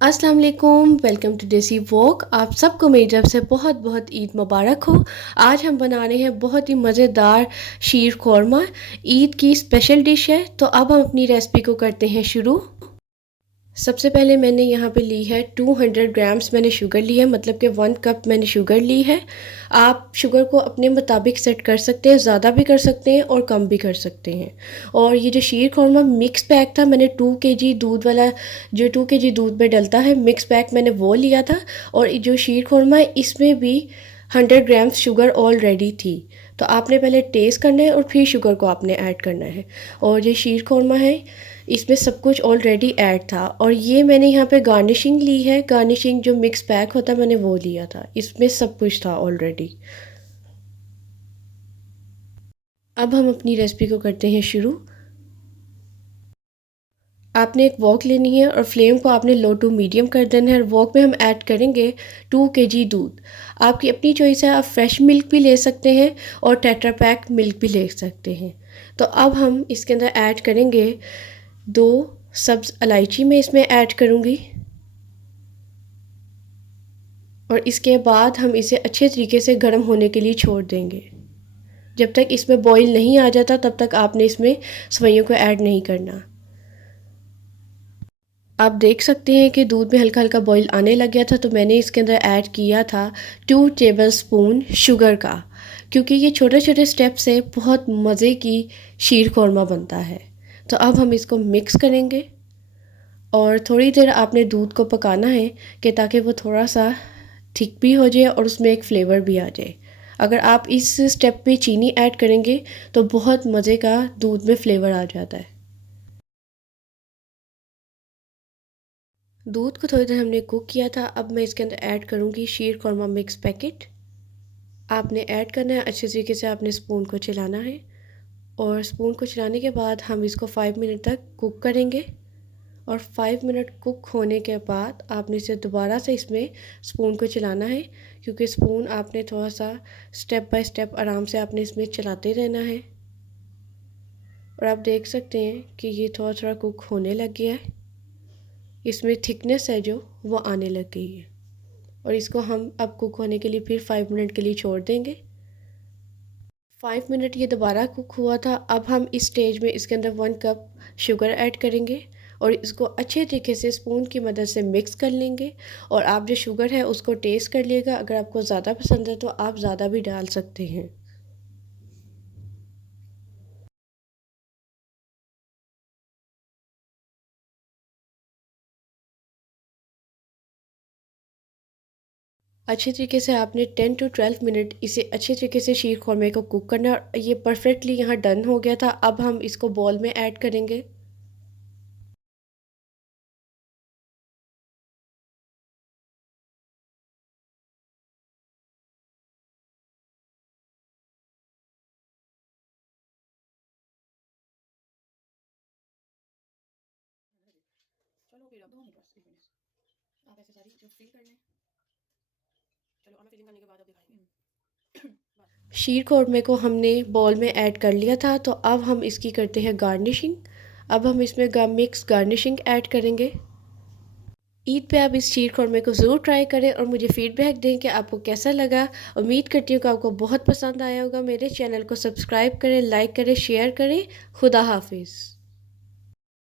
अस्सलाम वालेकुम, welcome to देसी वॉक। आप सबको मेरी तरफ से बहुत बहुत ईद मुबारक हो। आज हम बना रहे हैं बहुत ही मज़ेदार शीर कौरमा। ईद की स्पेशल डिश है। तो अब हम अपनी रेसिपी को करते हैं शुरू। सबसे पहले मैंने यहाँ पे ली है 200 ग्राम्स मैंने शुगर ली है, मतलब कि 1 कप मैंने शुगर ली है। आप शुगर को अपने मुताबिक सेट कर सकते हैं, ज़्यादा भी कर सकते हैं और कम भी कर सकते हैं। और ये जो शीर कौरमा मिक्स पैक था, मैंने 2 kg दूध वाला, जो 2 kg दूध में डलता है मिक्स पैक, मैंने वो लिया था। और जो शीर कौरमा है इसमें भी 100 ग्राम्स शुगर ऑलरेडी थी। तो आपने पहले टेस्ट करना है और फिर शुगर को आपने ऐड करना है। और ये शीर कौरमा है, इसमें सब कुछ ऑलरेडी ऐड था। और ये मैंने यहाँ पे गार्निशिंग ली है, गार्निशिंग जो मिक्स पैक होता है मैंने वो लिया था, इसमें सब कुछ था ऑलरेडी। अब हम अपनी रेसिपी को करते हैं शुरू। आपने एक वॉक लेनी है और फ्लेम को आपने लो टू मीडियम कर देना है। और वॉक में हम ऐड करेंगे 2 kg दूध। आपकी अपनी चॉइस है, आप फ्रेश मिल्क भी ले सकते हैं और टेट्रा पैक मिल्क भी ले सकते हैं। तो अब हम इसके अंदर ऐड करेंगे 2 सब्ज़ इलायची मैं इसमें ऐड करूँगी। और इसके बाद हम इसे अच्छे तरीके से गर्म होने के लिए छोड़ देंगे। जब तक इसमें बॉईल नहीं आ जाता तब तक आपने इसमें सेवइयों को ऐड नहीं करना। आप देख सकते हैं कि दूध में हल्का हल्का बॉईल आने लग गया था, तो मैंने इसके अंदर ऐड किया था 2 टेबलस्पून शुगर का। क्योंकि ये छोटे छोटे स्टेप से बहुत मज़े की शीर कौरमा बनता है। तो अब हम इसको मिक्स करेंगे और थोड़ी देर आपने दूध को पकाना है कि ताकि वो थोड़ा सा थिक भी हो जाए और उसमें एक फ्लेवर भी आ जाए। अगर आप इस स्टेप पे चीनी ऐड करेंगे तो बहुत मज़े का दूध में फ्लेवर आ जाता है। दूध को थोड़ी देर हमने कुक किया था। अब मैं इसके अंदर ऐड करूँगी शीर कौरमा मिक्स पैकेट। आपने ऐड करना है, अच्छे तरीके से आपने स्पून को चलाना है। और स्पून को चलाने के बाद हम इसको 5 मिनट तक कुक करेंगे। और 5 मिनट कुक होने के बाद आपने इसे दोबारा से इसमें स्पून को चलाना है। क्योंकि स्पून आपने थोड़ा सा स्टेप बाय स्टेप आराम से आपने इसमें चलाते रहना है। और आप देख सकते हैं कि ये थोड़ा थोड़ा कुक होने लग गया है। इसमें थिकनेस है जो वो आने लग गई है। और इसको हम अब कुक होने के लिए फिर 5 मिनट के लिए छोड़ देंगे। 5 मिनट ये दोबारा कुक हुआ था। अब हम इस स्टेज में इसके अंदर 1 कप शुगर ऐड करेंगे और इसको अच्छे तरीके से स्पून की मदद से मिक्स कर लेंगे। और आप जो शुगर है उसको टेस्ट कर लिएगा, अगर आपको ज़्यादा पसंद है तो आप ज़्यादा भी डाल सकते हैं। अच्छे तरीके से आपने 10 to 12 मिनट इसे अच्छे तरीके से शीर खोरमे को कुक करना है। और ये परफेक्टली यहाँ डन हो गया था। अब हम इसको बॉल में ऐड करेंगे। चलो फिर अब 2 मिनट बस 1 मिनट आप ऐसे सारी जो फिल कर लें। चलो अब मैं फिलिंग करने के बाद अब दिखाएंगे। शीर कौरमे को हमने बॉल में ऐड कर लिया था। तो अब हम इसकी करते हैं गार्निशिंग। अब हम इसमें मिक्स गार्निशिंग ऐड करेंगे। ईद पे आप इस शीर कौरमे को ज़रूर ट्राई करें और मुझे फ़ीडबैक दें कि आपको कैसा लगा। उम्मीद करती हूँ कि आपको बहुत पसंद आया होगा। मेरे चैनल को सब्सक्राइब करें, लाइक करें, शेयर करें। खुदा हाफिज़।